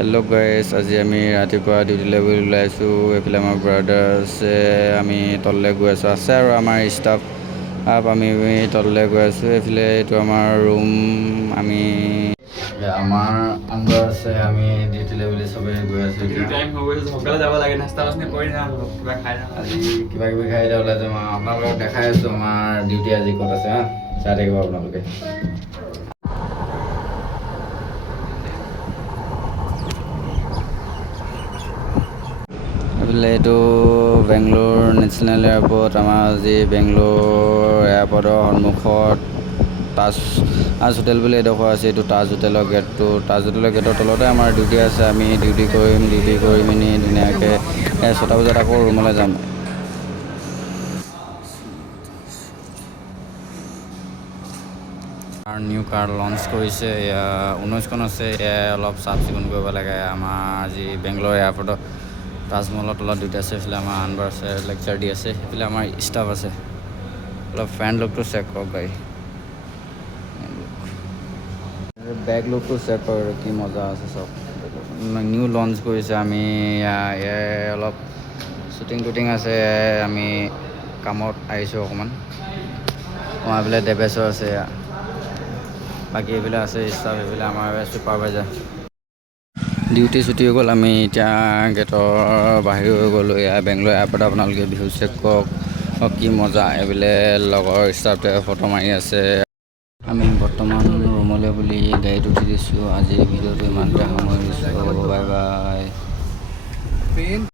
Hello' গাইছ, আজি আমি ৰাতিপুৱা ডিউটিলৈ ওলাই আছোঁ। এইফালে আমাৰ ব্ৰাদাৰ আছে, আমি তললৈ গৈ আছোঁ। আছে আৰু আমাৰ ষ্টাফ আমি তললৈ গৈ আছোঁ। এইফালে এইটো আমাৰ ৰুম। আমাৰ আণ্ডাৰ আছে, আমি ডিউটিলৈ বুলি চবেই গৈ আছোঁ। আজি কিবা কিবি খাই এতিয়া ওলাই যাম। আপোনালোকক দেখাই আছোঁ আমাৰ ডিউটি আজি ক'ত আছে। চাই থাকিব আপোনালোকে। এইফালে এইটো বেংগলোৰ নেশ্যনেল এয়াৰপৰ্ট। আমাৰ আজি বেংগলোৰ এয়াৰপৰ্টৰ সন্মুখত তাজ হোটেল বুলি এডোখৰ আছে। এইটো তাজ হোটেলৰ গেটটো। তাজ হোটেলৰ গেটৰ তলতে আমাৰ ডিউটি আছে। আমি ডিউটি কৰি মেলি ধুনীয়াকৈ 6টা বজাত আকৌ ৰুমলৈ যাম। নিউ কাৰ লঞ্চ কৰিছে। 19খন আছে। অলপ চাফ চিকুণ কৰিব লাগে। আমাৰ আজি বেংগলোৰ এয়াৰপৰ্টত তাজমহলৰ তলত দুটা আছে। সেইফালে আমাৰ আনবাৰ আছে, লেকচাৰ দি আছে। সেইফালে আমাৰ ষ্টাফ আছে। অলপ ফ্ৰেণ্ড লুকটো চেক কৰক গাড়ী। বেক লুকটো চেক কৰক, কি মজা আছে চব। নিউ লঞ্চ কৰিছে। আমি অলপ শ্বুটিং টুটিং আছে। আমি কামত আহিছোঁ অকণমান। এইফালে দেৱেশ্বৰ আছে। বাকী এইবিলাক আছে ষ্টাফ। এইবিলাক আমাৰ ছুপাৰভাইজাৰ। ডিউটি ছুটি হৈ গ'ল। আমি এতিয়া গেটৰ বাহিৰ হৈ গ'লোঁ। বেংগলোৰ এয়াৰপৰ্ট আপোনালোকে ভিউ চেক কৰক, কি মজা। এইফালে লগৰ ষ্টাফটোৱে ফটো মাৰি আছে। আমি বৰ্তমান ৰুমলৈ বুলি গাড়ীত উঠি দিছোঁ। আজিৰ ভিডিঅ'টো ইমানতে সামৰিছোঁ। Bye bye.